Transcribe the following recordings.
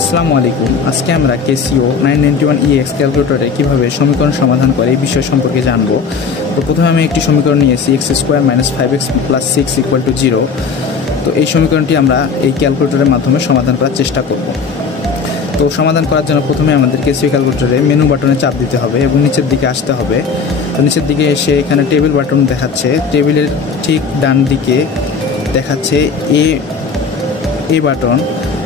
আসসালামু আলাইকুম। আজকে আমরা কেসিও 991EX ক্যালকুলেটরে কীভাবে সমীকরণ সমাধান করে এই বিষয় সম্পর্কে জানবো। তো প্রথমে আমি একটি সমীকরণ নিয়েছি x² - 5x + 6 = 0। তো এই সমীকরণটি আমরা এই ক্যালকুলেটরের মাধ্যমে সমাধান করার চেষ্টা করব। তো সমাধান করার জন্য প্রথমে আমাদের কেসিও ক্যালকুলেটরে মেনু বাটনে চাপ দিতে হবে এবং নিচের দিকে আসতে হবে। তো নিচের দিকে এসে এখানে টেবিল বাটন দেখাচ্ছে, টেবিলের ঠিক ডান দিকে দেখাচ্ছে এ বাটন।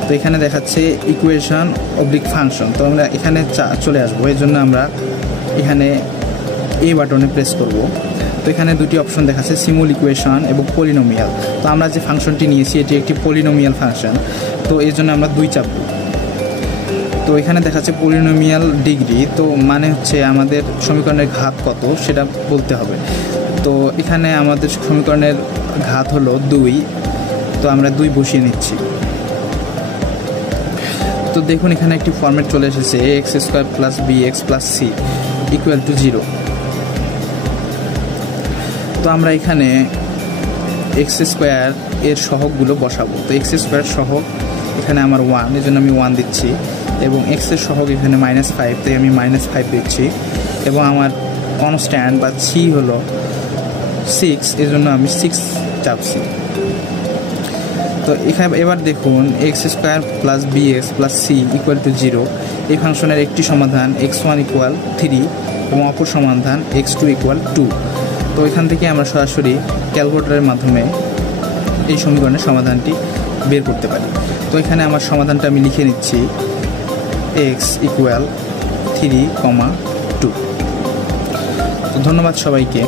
তো এখানে দেখাচ্ছে ইকুয়েশন অবলিক ফাংশন। তো আমরা এখানে চলে আসবো, এই জন্য আমরা এখানে এ বাটনে প্রেস করব। তো এখানে দুটি অপশন দেখাচ্ছে, সিমুল ইকুয়েশন এবং পলিনোমিয়াল। তো আমরা যে ফাংশনটি নিয়েছি এটি একটি পলিনোমিয়াল ফাংশন, তো এই জন্য আমরা 2 চাপব। তো এখানে দেখাচ্ছে পলিনোমিয়াল ডিগ্রি, তো মানে হচ্ছে আমাদের সমীকরণের ঘাত কত সেটা বলতে হবে। তো এখানে আমাদের সমীকরণের ঘাত হলো 2, তো আমরা 2 বসিয়ে নিচ্ছি। তো দেখুন এখানে একটি ফরম্যাট চলে এসেছে, ax² + bx + c = 0। তো আমরা এখানে x² এর সহগগুলো বসাবো। তো x² সহগ এখানে আমার 1, এই জন্য আমি 1 দিচ্ছি, এবং x এর সহগ এখানে -5, তাই আমি -5 দিচ্ছি, এবং আমার কনস্ট্যান্ট বা c হলো 6, এই জন্য আমি 6 চাপছি। তো এখানে এবার দেখুন x² + bx + c = 0 এই ফাংশনের একটি সমাধান x1 = 3 এবং অপর সমাধান x2 = 2। তো এখান থেকে আমরা সরাসরি ক্যালকুলেটরের মাধ্যমে এই সমীকরণের সমাধানটি বের করতে পারি। তো এখানে আমার সমাধানটা আমি লিখে নিচ্ছি, x = 3, 2। তো ধন্যবাদ সবাইকে।